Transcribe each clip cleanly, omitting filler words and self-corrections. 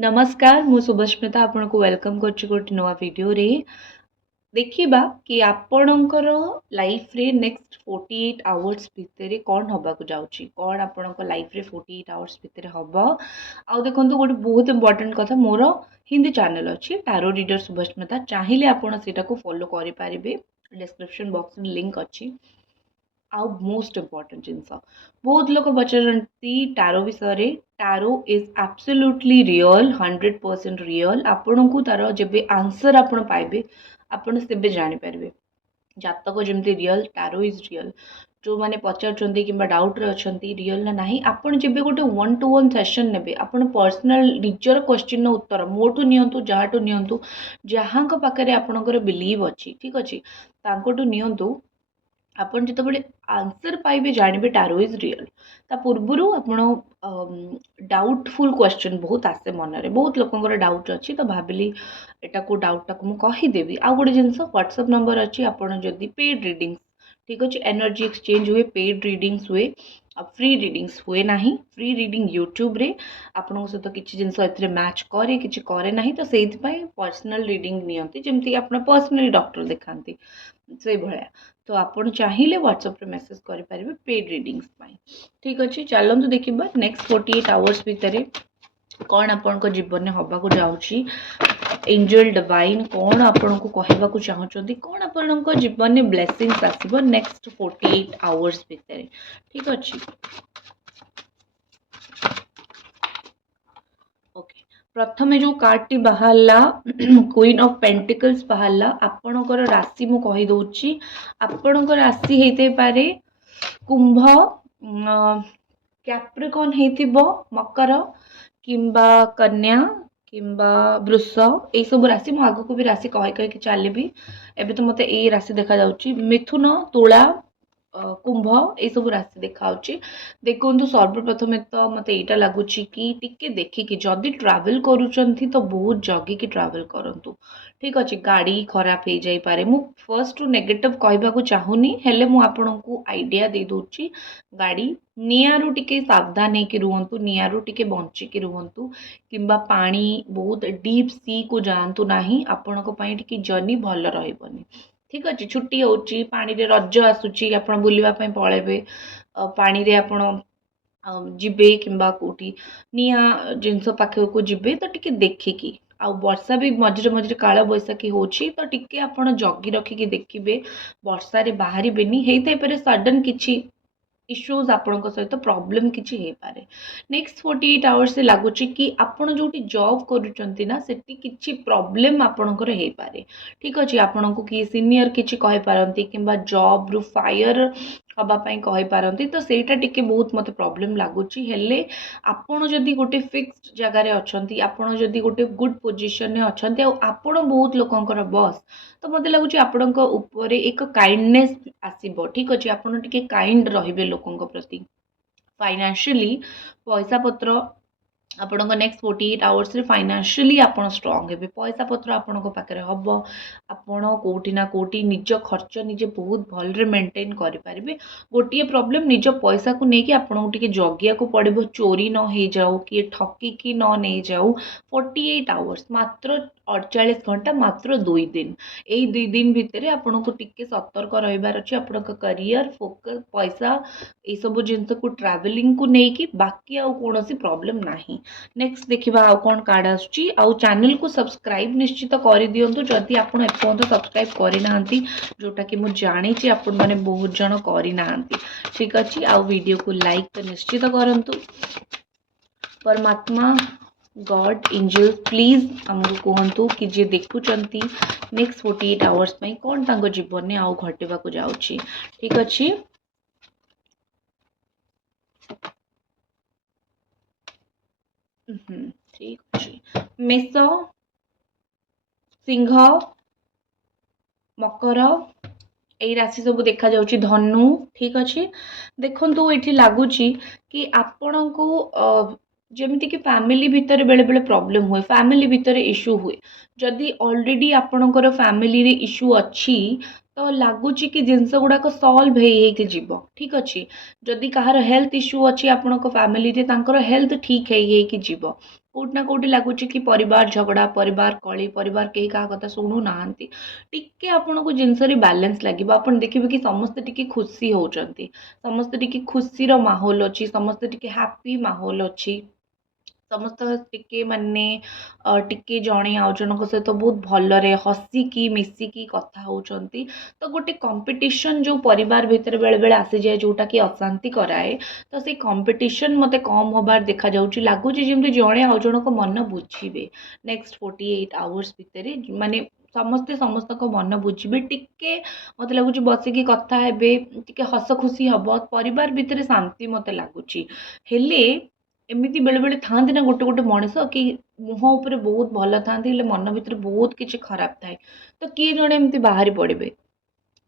नमस्कार मु शुभस्मिता आपनको वेलकम करछि गोटे नवा वीडियो रे देखिबा कि आपणकर लाइफ रे नेक्स्ट 48 आवर्स भितर कौन हवा को जाउछि कौन आपणक लाइफ रे 48 आवर्स भितर हबो आ देखंतु गोटे बहुत इंपोर्टेंट कथा मोर हिंदी चैनल अछि टारो रीडर शुभस्मिता चाहिले आपण सेटा को फॉलो करि पारिबे डिस्क्रिप्शन बॉक्स में लिंक अछि आउ मोस्ट इम्पोर्टेंट जिनस बहुत लोग पचारती टारो विषय टारो इज एब्सोल्युटली रियल 100% रियल आपन को तार जब आंसर आपण पाइबे आपण से जानी पारे जातक जमती रियल टारो इज रियल जो मैंने पचार कि डाउट रे अच्छी रियल ना नहीं आपन जब गोटे 1-to-1 सेशन ने आपन पर्सनल निजर क्वेश्चन उत्तर मोठू नियंतु जहाटू नियंतु जहाँ पाखे आपणकर बिलीव अच्छी ठीक अच्छे तांकोटू नियंतु आपन जिते आंसर पाइबे जानबे टारो इज रियल ता पूर्वरु आपण डाउटफुल क्वेश्चन बहुत आसे मन रे बहुत लोकंकर डाउट अच्छी तो भाविली एटा को डाउटा को मु कहि देबी आ गोटे जिंस व्हाट्सएप नंबर अच्छी आपण जदी पेड रीडिंग्स ठीक अच्छे एनर्जी एक्सचेंज हुए पेड रीडिंग्स हुए फ्री रीडिंग्स हुए नहीं फ्री रीडिंग यूट्यूब रे आपन सहित किसी जिनस एथरे मैच करे किसी करे नहीं तो सेइथ पई पर्सनल रीडिंग नियंती जेमती आपन पर्सनली डॉक्टर देखांती से भया तो आपन चाहिए व्हाट्सएप रे मैसेज करि परिबे पेड रीडिंग्स पाई ठीक अच्छे चलतु देखिबा नेक्स्ट 48 आवर्स भितर कौन आपण को जीवन में हवा को जाउची एंजल डिवाइन कौन आपण को कहबा को चाहउचंती कौन आपण को जीवन में ब्लेसिंग्स आसीबो नेक्स्ट 48 आवर्स भितर ठीक अच्छे ओके प्रथम जो कार्ड टी बाहरला क्वीन ऑफ पेंटिकल्स बाहरला आपणकर राशि मु कहि दउची आपणकर राशि हेते पारे कुंभ कैप्रिकॉर्न हेतिबो मकर किंबा कन्या किंबा वृष ए सब राशि मु आगु को भी राशि कहि कहि कि चलेबी एबे तो मते ए राशि देखा जाउची मिथुन तुला कुंभ ये सब राशि देखा देखु सर्वप्रथम तो मत यहाँ लगुच कि टिके देखिकी जदि ट्रावेल करुँच तो बहुत जगिकी ट्रावेल करूँ ठीक अच्छे गाड़ी खराब हो जापे मु फर्स्ट नेगेटिव कहवाक चाहूनी हेले मु आपको आइडिया दे दूची गाड़ी निआरु टिके सावधान होकर रुहतु निआरु टिके बंचिकी रुहतु किंबा पानी बहुत डीप सी को जातु ना आपण टिके जर्नी भल रही ठीक अच्छे छुट्टी होची पानी रे रज आसूची आपण बुलिबा पई पळेबे पानी रे आपण जिबे किंबा कोठी निया जिनस पाखे को जिबे तो टिके देखिकी आ वर्षा भी मझे मझे काल बैशाखी होची तो टिके आपण जगी रखिकी देखिबे वर्षा रे बाहरी बेनी हेई पारे सडन किछि इश्यूज आपण सहित प्रोब्लेम किछि हे पारे नेक्स्ट 48 आवर्स से लगुच कि आपण जोटी जॉब करूचंती ना सेठी किछि प्रॉब्लम आपणकर हे पारे ठीक अछि आपण को कि सीनियर किछि कहि पारंती किंबा जॉब रु फायर हवा पई कहि पारंती तो सेटा टिके बहुत मते प्रॉब्लम लागुची हेले आपण जदी गोटे फिक्स्ड जगह रे अछंती आपण जदी गोटे गुड पोजीशन रे अछंती आ आपण बहुत लोकंकर बॉस तो मते लगुच आपणक ऊपर एक काइंडनेस आसीबो ठीक अछि आपण टिके काइंड रहिबे लोकंक प्रति फाइनेंशियली पैसा पत्र आपण नेक्स्ट 48 आवर्स रे फाइनेंशियली आपण स्ट्रांग हेबे पैसा पत्र आपण पाखे हम आपण कोटी ना कोटी निज खर्च निजे बहुत भल मेंटेन करि पारिबे गोटे प्रॉब्लम निज पैसा को लेकिन आपण टिके जगिया को पड़िबो चोरी न हो जाऊ कि ठकी की न नहीं जाऊ 48 आवर्स मात्र 48 घंटा मात्र 2 दिन यही 2 दिन भितर आपण को टिके सतर्क रहिबार अछि आपण करियर फोकस पैसा ये सब जिनस को ट्रैवलिंग को लेकिन बाकी आउ कोनोसी प्रॉब्लम नाही नेक्स्ट देखिबा आउ कोन कार्ड आछी आउ चैनल को सब्सक्राइब निश्चित कर दियंतु जदि आपण एपर्यंत सब्सक्राइब करि नाहंती जोटा कि मु जानि छी आपण माने बहुत जण करि नाहंती ठीक अछि आउ वीडियो को लाइक तो निश्चित करंतु परमात्मा गॉड एंजल प्लीज हमको कहतु कि जे देखुचंती नेक्स्ट 48 आवर्स में कौन तांको जीवन में आउ घटेबा को जाउची ठीक अछि ठीक अछि मेष सिंह मकर यही राशि सब देखा जाउची धनु ठीक अच्छे देखु ये लगुच कि आपण को जमीती कि फैमिली भितर बेले बेले प्रॉब्लम हुए फैमिली भितर इश्यू हुए जदि ऑलरेडी आपणकर फैमिली रे इश्यू अच्छी तो लगुच कि जिनस गुड़ाक सल्व हो ठीक अच्छे जदि कहार हेल्थ इश्यू अच्छी आपण फैमिली हेल्थ ठीक हो कोटना कोटी लगुच कि परिवार झगड़ा परिवार कली परिवार कहीं क्या कथा शुणु ना टिके आपन को जिनस बैलेंस लगे आप देखिए कि समस्ते टिके खुशी होती समस्ते टिके खुशी माहौल अच्छी समस्ते टिके हैप्पी माहौल अच्छी समस्त टिके माने टिके जणे आउ जनक सहित बहुत भलरे हसिकी मिसिकी कथा होउचंती तो गोटे कंपटीशन जो परिवार भितर बेले बेले आसी जाए जोटा कि अशांति कराए तो से कंपटीशन मते कम होबार देखा जाउची लागुची जेमति जणे आउ जनक मन बुझीबे नेक्स्ट 48 आवर्स भितर माने समस्ते समस्त को मन बुझे टिके मत लगुच बसिकी कथा हेबे टिके हस खुशी हम परिवार भितर शांति मत लगुच हेले एमती बेले बेले था ना गोटे गोटे मनीष कि मुह उपर बहुत भल था मन भितर बहुत किसी खराब थाए तो किए जड़े एमती बाहरी पड़े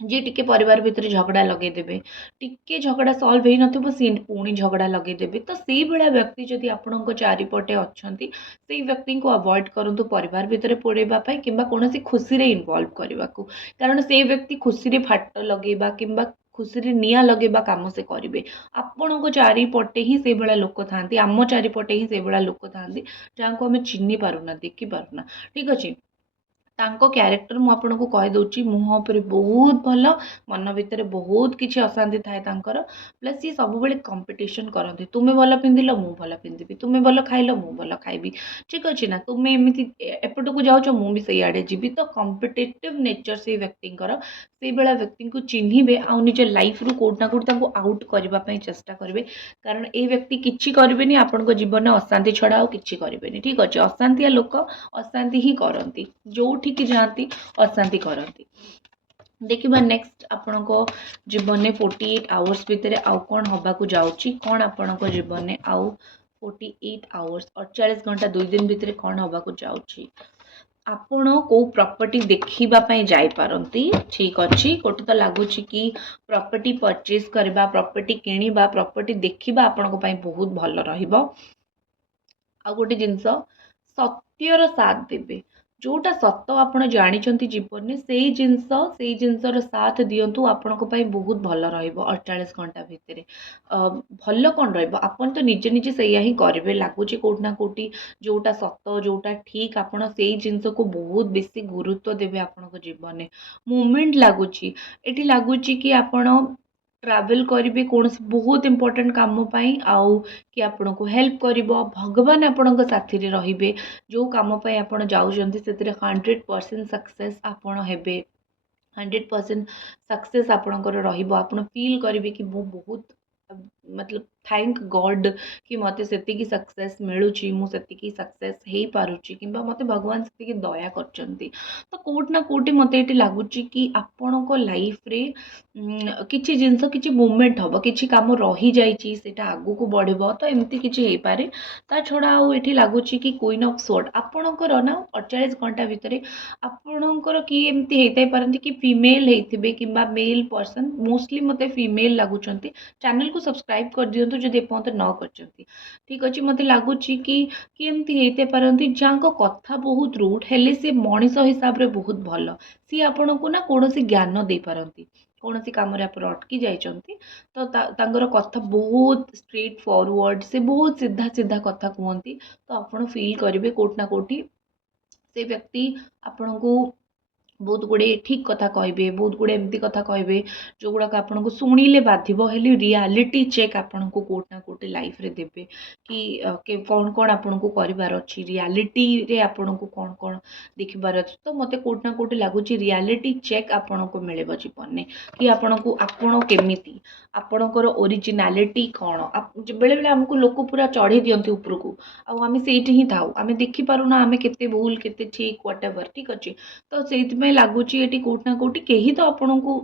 जी टिके परिवार भितर झगड़ा लगेदेवे टिके झगड़ा सल्व हो नथिबो सी पुणी झगड़ा लगेदेवे तो से भाया व्यक्ति जदि आपण चारिपटे अच्छा से व्यक्ति को अवॉइड करूँ परिवार भितर पड़ेवाई कि कौन खुशी इनवल्व करने को कारण से व्यक्ति खुशी फाट लगेबा कि खुशी निआ लगेबा काम से करेंगे आपण को चारिपटे ही से भाया लोक था आम चारिपटे ही से भाया लोक था जहाँ को आम चिन्ह पारुना देखी पारुना ठीक अच्छे तांको क्यारेक्टर मु आपको कहीदे मुह उपर बहुत भल मन भितर बहुत किसी अशांति थाए प्लस ये सब बेले कंपटीशन करते तुम्हें भल पिंधिल मु भल पिंधि तुम्हें भल खाइल मु भल खाइबी ठीक अच्छे ना तुम्हें एमती एपट को जाऊच मुझे से आड़े जीवी तो कंपिटेटिव नेचर से व्यक्ति से भाया व्यक्ति को चिन्हे आउ निज लाइफ रु कोट ना कोट आउट करने चेष्टा करेंगे कारण ये व्यक्ति किसी करेंगे आपण जीवन में अशांति छड़ा आउ कि करेंगे ठीक अच्छे अशांतिया लोक अशांति ही करती जो ठीक जाती अशांति करती देखिबा नेक्स्ट आपण को जीवन में 48 आवर्स भितर आउ कौन हवा को जाउची कौन आपण को जीवन में आउ 48 आवर्स 48 घंटा 2 दिन भितर कौन हवा को जाउची आपण को प्रॉपर्टी देखिबा पई जाई पारंती ठीक अच्छी गोटे तो लगुच कि प्रॉपर्टी परचेज करबा प्रॉपर्टी किनिबा प्रॉपर्टी देखिबा आपण को पई बहुत भल रहिबो आ गोटे जिनस सत्यर साथ देबे जोटा सत आपण जानी जीवन में से जिनसर साथ दिंतु आपण बहुत भल रड़चाश घंटा भितर भल कौन रन तो निजे निजे से ही करेंगे लगुच कौटना कौटी जोटा सत जोटा ठीक आपण से जिनस को बहुत बेसी गुरुत्व देवे आपण जीवन में मोमेंट लगुच ये लगुच कि आपण ट्रावेल करेंगे कौन बहुत इंपोर्टेंट काम आउ कि आपण को हेल्प कर भगवान आपण साथी रे जो काम आप जाऊँच से 100% सक्सेस आपण हेबे 100% सक्सेस आपणकर आपण फील करेंगे कि मु बहुत मतलब थैंक गॉड कि मते सेतिकी सक्सेस मिलूची मु सेतिकी सक्सेस हे पारुची किंबा मते भगवान सेतिकी दया करचंती तो कोट ना कोटी मते एटी लागुची कि आपण को लाइफ रे किछि जिंस किछि मूवमेंट हबो किछि काम रही जाईची सेटा आगु को बढ़िबो तो एमती किछि हे पारे ता छोड़ा आउ एठी लागुची कि क्वीन ऑफ स्वॉर्ड आपणकर ना 48 घंटा भितरे आपणकर कि एमती हेतै पारंती कि फीमेल हेथिबे किंबा मेल पर्सन मोस्टली मते फीमेल लागुचंती चैनल को सब्सक्राइब कर दियंतु जदि एपर्यंत न करचंती ठीक अच्छे मते लागुच कि एमती हेते पारंती जांको कथा बहुत रूट हेले से मनीष हिसाब रे बहुत भल सी आपण को ना कोनोसी ज्ञान दे पारंती कौन काम अटकी जाइंट तो तांगर कथा बहुत स्ट्रेट फॉरवर्ड से बहुत सीधा सीधा कथा कहती तो आप फील करेंगे कोट ना कोटी से व्यक्ति आपण को बहुत गुड़े ठीक कथा कहे बहुत गुड़े एमती कथा कहे जो गुड़ाक आपन को शुणिले बाधिब हेले रियलिटी चेक आपन को कोट ना कोटे लाइफ रे देबे कि कौन कौन आपन को करिवार अछि रियलिटी रे आपन को कौन कौन देखिबार अछि तो मते कोट ना कोटे लागुची रियलिटी चेक आपन को मिलेबो जीवन में कि आपन को आपन केमिति आपनकर ओरिजिनालिटी कौन बेले बेले हमको लोक पूरा चढ़ी दियंती ऊपर को आम से ही थाऊ आम देखी पारुना आम केते भूल केते ठीक व्हाटएवर ठीक अच्छे तो से लगुच ये कोट ना कोटी कहीं तो आपण को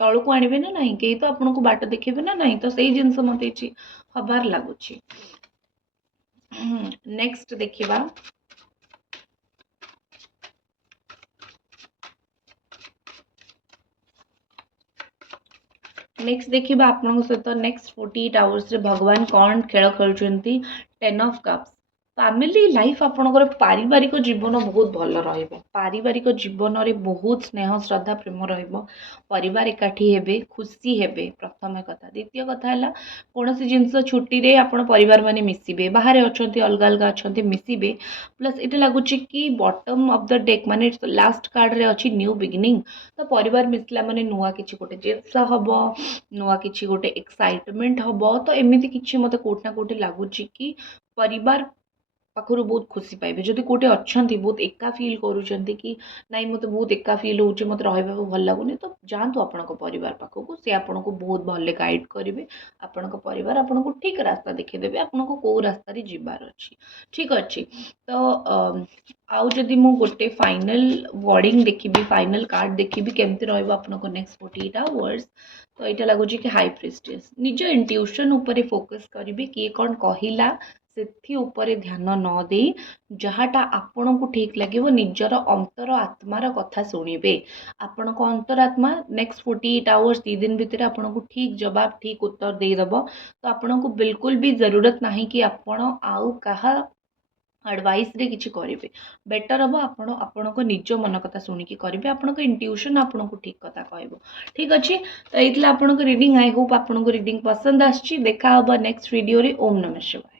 तल को आणवे ना नहीं कहीं तो आपण को बाट देखेबे ना नहीं तो सही जिनस मत हबार लगुच नेक्स्ट देखिबा नेक्स्ट देखिबा आपण सहित नेक्स्ट 48 आवर्स रे भगवान कौन खेल खेलुचंती 10 ऑफ कप्स फैमिली लाइफ आपणकर पारिवारिक जीवन बहुत भल रहिबो पारिवारिक जीवन रे बहुत स्नेह श्रद्धा प्रेम रहिबो परिवार एकाठी हेबे खुशी हेबे प्रथम कथा द्वितीय कथा है कौन सी जिनस छुट्टी रे आपण परिवार माने मिसिबे बाहर अछंती अलग अलग अछंती मिसिबे प्लस एटा लागुच कि बॉटम ऑफ द डेक माने लास्ट कार्ड रे अछि न्यू बिगिनिंग तो परिवार मिसला माने नुआ किछि गोटे जिनस हबो नुआ किछि गोटे एक्साइटमेंट हबो तो एमिति किछि मते कोटना कोटे लागुच कि परिवार पाखु बहुत खुशी पाइबे जदि कोटे अच्छी बहुत एका फिल करूँ कि नाई मत बहुत एका फिल हो मत रहा भल लगुनि तो जातु आपण परिवार पाखक सी आपन को बहुत भले गाइड करेंगे आपण परिवार आपन को ठीक रास्ता देखीदेवे आपन को कौ रास्तार जीवार अच्छी ठीक अच्छे तो आउ जदि मु गोटे फाइनल वर्डिंग देखी फाइनल कार्ड देखी केमती रहा नेक्स्ट 48 आवर्स तो यहाँ लगुच कि हाई प्रिस्टेस निज इंट्यूशन उपरे फोकस करेंगे किए कौन कहला से उपरे ध्यान न दे जहाँटा आपण को ठीक लगे निजर अंतर आत्मार कथा शुणिबे आपण को अंतरात्मा नेक्स्ट 48 आवर्स 2 दिन भितर आपण को ठीक जवाब ठीक उत्तर देदेव तो आपण को बिल्कुल भी जरूरत नहीं कि आपण आउ कहा एडवाइस रे किछि करेंगे बेटर हम आपण आपण को निज मन कथा शुणिकी करेंगे आपण को इंट्यूशन आपण को ठीक कथा कहबो ठीक अच्छे तो ये आपण को रीडिंग आई होप आपण को रीडिंग पसंद आछि देखा हम नेक्स्ट वीडियो रे ओम नमः शिवाय।